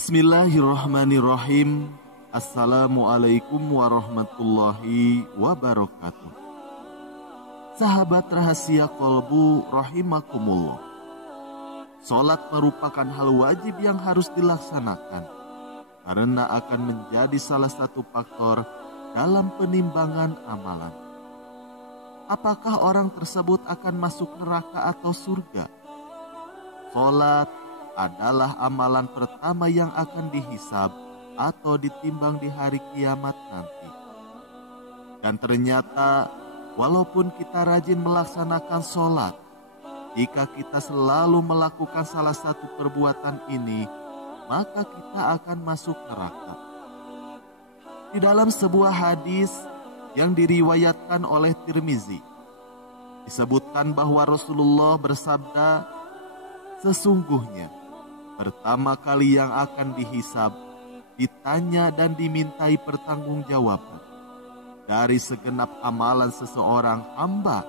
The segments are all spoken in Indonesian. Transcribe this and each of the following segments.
Bismillahirrahmanirrahim. Assalamualaikum warahmatullahi wabarakatuh. Sahabat rahasia kolbu rahimakumullah. Salat merupakan hal wajib yang harus dilaksanakan karena akan menjadi salah satu faktor dalam penimbangan amalan. Apakah orang tersebut akan masuk neraka atau surga? Salat adalah amalan pertama yang akan dihisab atau ditimbang di hari kiamat nanti. Dan ternyata walaupun kita rajin melaksanakan sholat, jika kita selalu melakukan salah satu perbuatan ini, maka kita akan masuk neraka. Di dalam sebuah hadis yang diriwayatkan oleh Tirmizi, disebutkan bahwa Rasulullah bersabda, sesungguhnya pertama kali yang akan dihisab, ditanya dan dimintai pertanggungjawaban dari segenap amalan seseorang hamba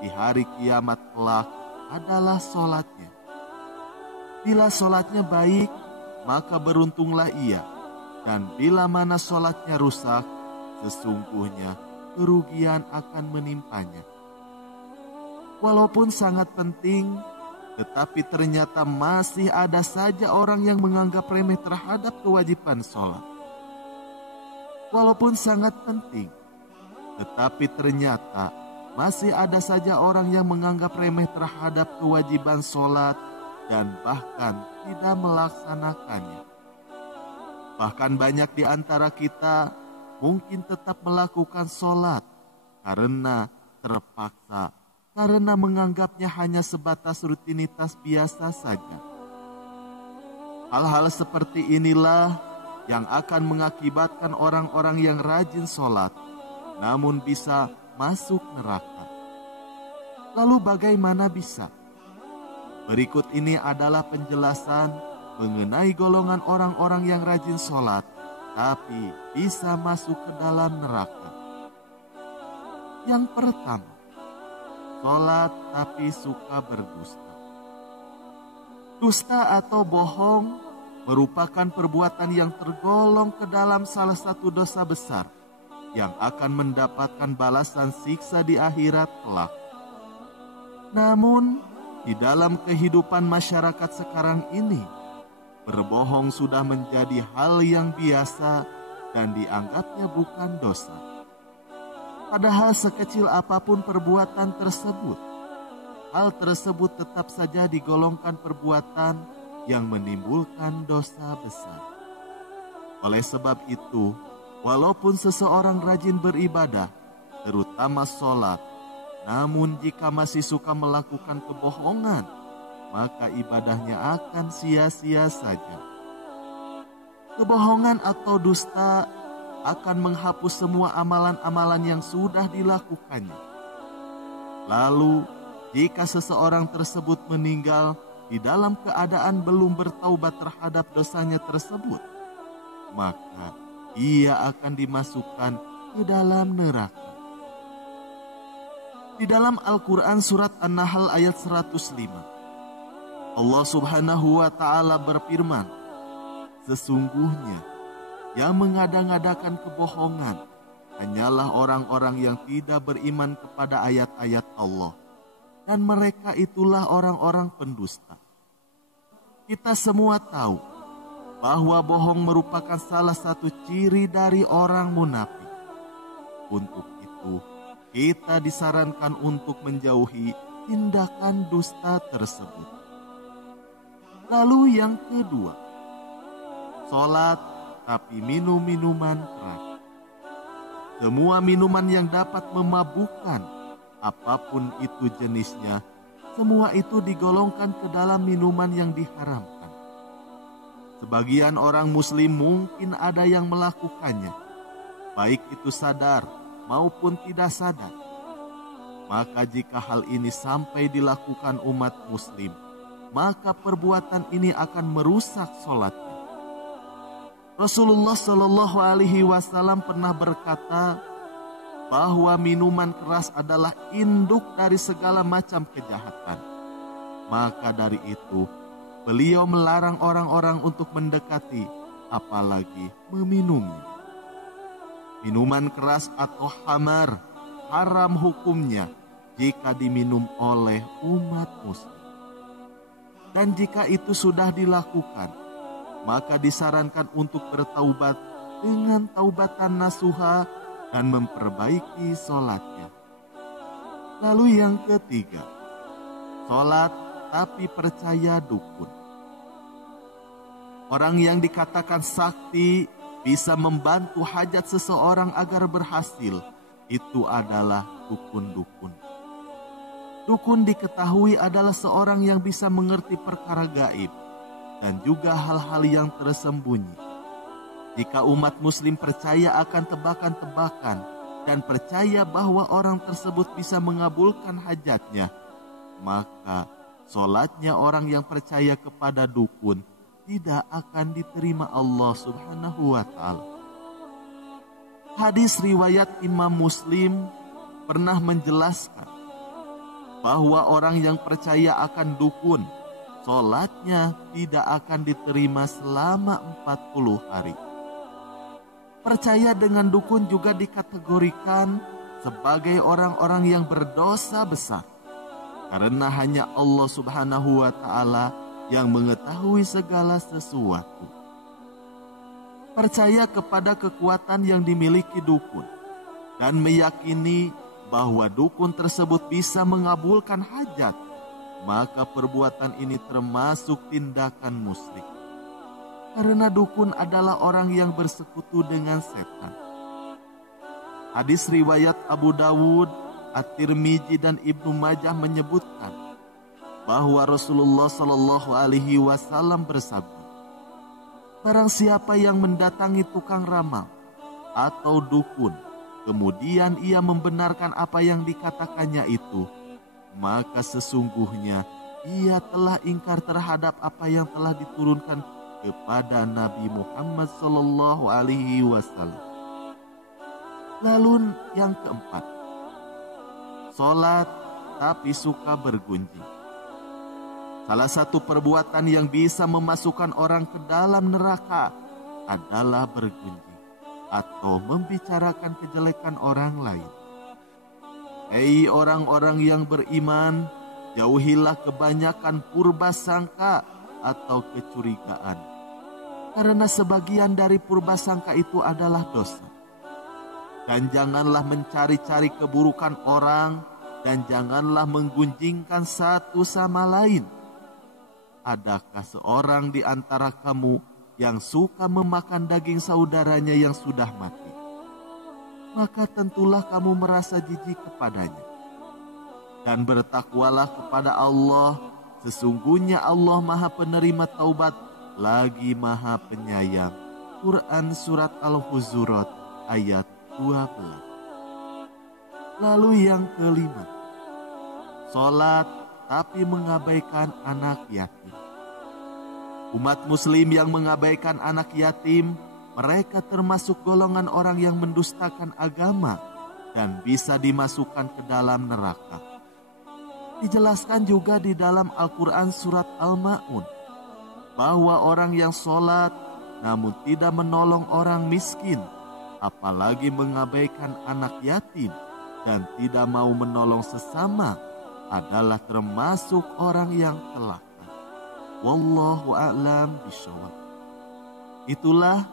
di hari kiamat kelak adalah sholatnya. Bila sholatnya baik, maka beruntunglah ia, dan bila mana sholatnya rusak, sesungguhnya kerugian akan menimpanya. Walaupun sangat penting, tetapi ternyata masih ada saja orang yang menganggap remeh terhadap kewajiban sholat. Walaupun sangat penting, tetapi ternyata masih ada saja orang yang menganggap remeh terhadap kewajiban sholat dan bahkan tidak melaksanakannya. Bahkan banyak di antara kita mungkin tetap melakukan sholat karena terpaksa, karena menganggapnya hanya sebatas rutinitas biasa saja. Hal-hal seperti inilah yang akan mengakibatkan orang-orang yang rajin sholat, namun bisa masuk neraka. Lalu bagaimana bisa? Berikut ini adalah penjelasan mengenai golongan orang-orang yang rajin sholat, tapi bisa masuk ke dalam neraka. Yang pertama, sholat tapi suka berdusta. Dusta atau bohong merupakan perbuatan yang tergolong ke dalam salah satu dosa besar yang akan mendapatkan balasan siksa di akhirat kelak. Namun, di dalam kehidupan masyarakat sekarang ini, berbohong sudah menjadi hal yang biasa dan dianggapnya bukan dosa. Padahal sekecil apapun perbuatan tersebut, hal tersebut tetap saja digolongkan perbuatan yang menimbulkan dosa besar. Oleh sebab itu, walaupun seseorang rajin beribadah, terutama sholat, namun jika masih suka melakukan kebohongan, maka ibadahnya akan sia-sia saja. Kebohongan atau dusta akan menghapus semua amalan-amalan yang sudah dilakukannya. Lalu, jika seseorang tersebut meninggal di dalam keadaan belum bertaubat terhadap dosanya tersebut, maka ia akan dimasukkan ke dalam neraka. Di dalam Al-Quran surat An-Nahl ayat 105, Allah subhanahu wa ta'ala berfirman, sesungguhnya yang mengada-ngadakan kebohongan hanyalah orang-orang yang tidak beriman kepada ayat-ayat Allah, dan mereka itulah orang-orang pendusta. Kita semua tahu bahwa bohong merupakan salah satu ciri dari orang munafik. Untuk itu, kita disarankan untuk menjauhi tindakan dusta tersebut. Lalu yang kedua, sholat tapi minum minuman keras. Semua minuman yang dapat memabukkan, apapun itu jenisnya, semua itu digolongkan ke dalam minuman yang diharamkan. Sebagian orang muslim mungkin ada yang melakukannya, baik itu sadar maupun tidak sadar. Maka jika hal ini sampai dilakukan umat muslim, maka perbuatan ini akan merusak sholatnya. Rasulullah Shallallahu Alaihi Wasallam pernah berkata bahwa minuman keras adalah induk dari segala macam kejahatan. Maka dari itu, beliau melarang orang-orang untuk mendekati, apalagi meminumnya. Minuman keras atau khamar haram hukumnya jika diminum oleh umat muslim. Dan jika itu sudah dilakukan, maka disarankan untuk bertaubat dengan taubatan nasuha dan memperbaiki sholatnya. Lalu yang ketiga, sholat tapi percaya dukun. Orang yang dikatakan sakti bisa membantu hajat seseorang agar berhasil, itu adalah dukun-dukun. Dukun diketahui adalah seorang yang bisa mengerti perkara gaib dan juga hal-hal yang tersembunyi. Jika umat muslim percaya akan tebakan-tebakan dan percaya bahwa orang tersebut bisa mengabulkan hajatnya, maka sholatnya orang yang percaya kepada dukun tidak akan diterima Allah Subhanahu wa ta'ala. Hadis riwayat Imam Muslim pernah menjelaskan bahwa orang yang percaya akan dukun, sholatnya tidak akan diterima selama 40 hari. Percaya dengan dukun juga dikategorikan sebagai orang-orang yang berdosa besar, karena hanya Allah Subhanahu wa ta'ala yang mengetahui segala sesuatu. Percaya kepada kekuatan yang dimiliki dukun dan meyakini bahwa dukun tersebut bisa mengabulkan hajat, maka perbuatan ini termasuk tindakan musyrik. Karena dukun adalah orang yang bersekutu dengan setan. Hadis riwayat Abu Dawud, At-Tirmizi dan Ibnu Majah menyebutkan bahwa Rasulullah Shallallahu Alaihi Wasallam bersabda, barang siapa yang mendatangi tukang ramal atau dukun, kemudian ia membenarkan apa yang dikatakannya itu, maka sesungguhnya ia telah ingkar terhadap apa yang telah diturunkan kepada Nabi Muhammad Shallallahu Alaihi Wasallam. Lalu yang keempat, sholat tapi suka bergunjing. Salah satu perbuatan yang bisa memasukkan orang ke dalam neraka adalah bergunjing atau membicarakan kejelekan orang lain. Hei orang-orang yang beriman, jauhilah kebanyakan purba sangka atau kecurigaan, karena sebagian dari purba sangka itu adalah dosa. Dan janganlah mencari-cari keburukan orang, dan janganlah menggunjingkan satu sama lain. Adakah seorang di antara kamu yang suka memakan daging saudaranya yang sudah mati? Maka tentulah kamu merasa jijik kepadanya. Dan bertakwalah kepada Allah, sesungguhnya Allah Maha Penerima Taubat lagi Maha Penyayang. Quran Surat Al-Hujurat ayat 12. Lalu yang kelima, sholat tapi mengabaikan anak yatim. Umat muslim yang mengabaikan anak yatim, mereka termasuk golongan orang yang mendustakan agama dan bisa dimasukkan ke dalam neraka. Dijelaskan juga di dalam Al-Quran Surat Al-Ma'un bahwa orang yang sholat namun tidak menolong orang miskin, apalagi mengabaikan anak yatim dan tidak mau menolong sesama, adalah termasuk orang yang celaka. Wallahu a'lam bishawab. Itulah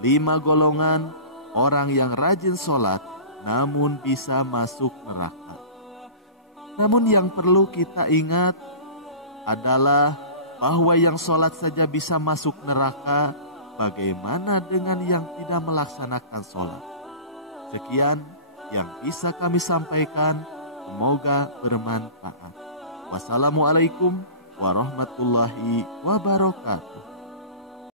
5 golongan orang yang rajin sholat namun bisa masuk neraka. Namun yang perlu kita ingat adalah bahwa yang sholat saja bisa masuk neraka, bagaimana dengan yang tidak melaksanakan sholat? Sekian yang bisa kami sampaikan, semoga bermanfaat. Wassalamualaikum warahmatullahi wabarakatuh.